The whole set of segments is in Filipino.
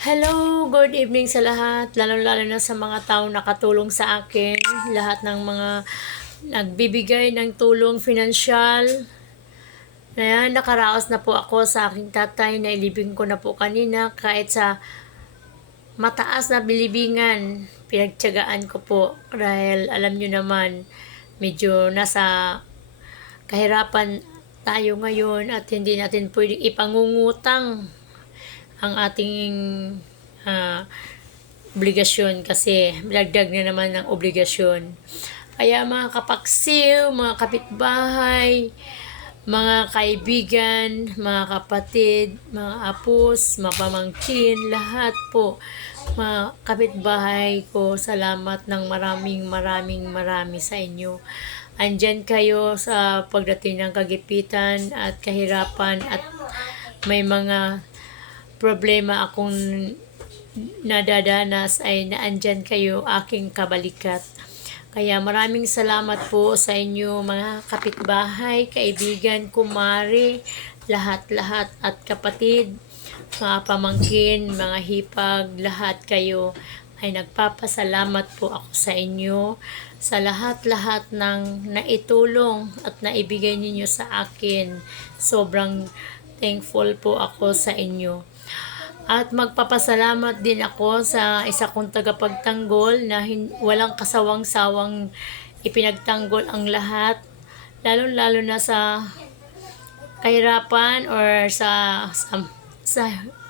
Hello, good evening sa lahat, lalong-lalo na sa mga taong nakatulong sa akin, lahat ng mga nagbibigay ng tulong finansyal. Ayan, nakaraos na po ako sa aking tatay na ilibing ko na po kanina kahit sa mataas na bilibingan. Pinagtiyagaan ko po dahil alam nyo naman, medyo nasa kahirapan tayo ngayon at hindi natin pwedeng ipangungutang ang ating obligasyon kasi dagdag na naman ng obligasyon. Kaya mga kapaksiw, mga kapitbahay, mga kaibigan, mga kapatid, mga apos, mga pamangkin, lahat po, mga kapitbahay ko, salamat ng marami sa inyo. Andyan kayo sa pagdating ng kagipitan at kahirapan at may mga problema akong nadadanas ay naandyan kayo aking kabalikat. Kaya maraming salamat po sa inyo mga kapitbahay, kaibigan, kumari, lahat-lahat at kapatid, mga pamangkin, mga hipag, lahat kayo ay nagpapasalamat po ako sa inyo sa lahat-lahat ng naitulong at naibigay ninyo sa akin. Sobrang thankful po ako sa inyo. At magpapasalamat din ako sa isa kong tagapagtanggol na walang kasawang-sawang ipinagtanggol ang lahat, lalo-lalo na sa kahirapan or sa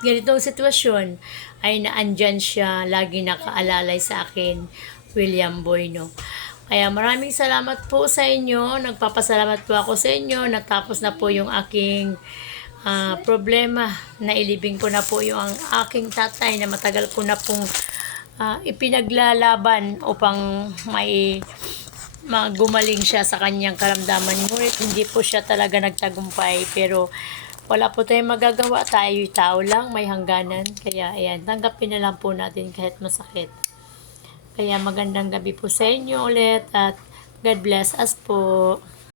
ganitong sitwasyon ay naandyan siya, lagi nakaalalay sa akin, William Boyno. Kaya maraming salamat po sa inyo, nagpapasalamat po ako sa inyo, natapos na po yung aking problema, na ilibing ko na po yung aking tatay na matagal ko na pong ipinaglalaban upang may gumaling siya sa kanyang karamdaman. Ngunit hindi po siya talaga nagtagumpay, pero wala po tayong magagawa, tayo tao lang, may hangganan. Kaya ayan, tanggapin na lang po natin kahit masakit. Kaya magandang gabi po sa inyo ulit at God bless us po.